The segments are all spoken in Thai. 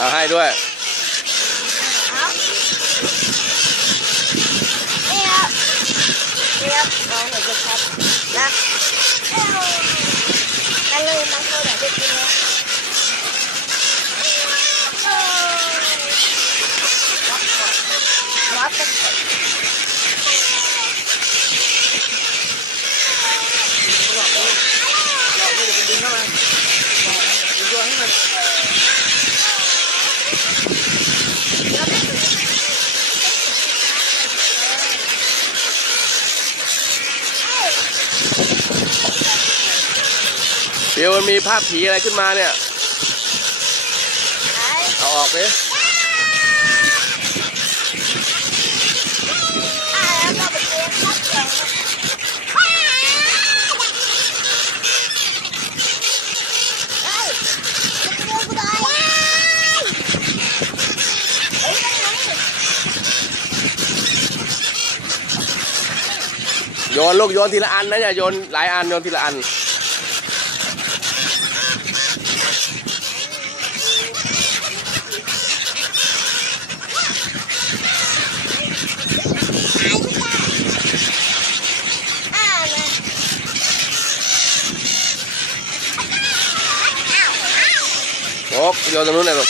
เอาให้ด้วยครับนี่ครับนี่ครับลองเห็นชัดๆนะกันเลยมาเข้าไหนจะกินเลยวัดกัน ฟิวมันมีภาพผีอะไรขึ้นมาเนี่ยเอาออกดิอ่าแล้วก็ไปเกมครับแข่งเฮ้ยจะไปเจอกูได้เฮ้ยยังไงโยนลูกโยนทีละอันนะอย่าโยนหลายอันโยนทีละอัน โอ๊กโยนตรงนู้นเลยลูก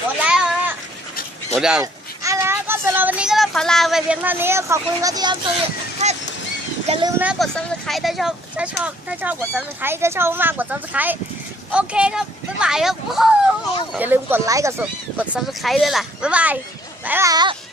หมดแล้วฮะหมดยังอะแล้วก็สำหรับวันนี้ก็ต้องขอลาไปเพียงเท่านี้ ขอบคุณครับที่รับชมถ้าอย่าลืมนะกด subscribe ถ้าชอบถ้าชอบถ้าชอบกด subscribe ถ้าชอบมากกด subscribe โอเคครับ บ๊ายบายครับโอ้โหอย่าลืมกดไลค์กด sub- กด subscribe ด้วยล่ะ บ๊ายบายบ๊ายบายครับ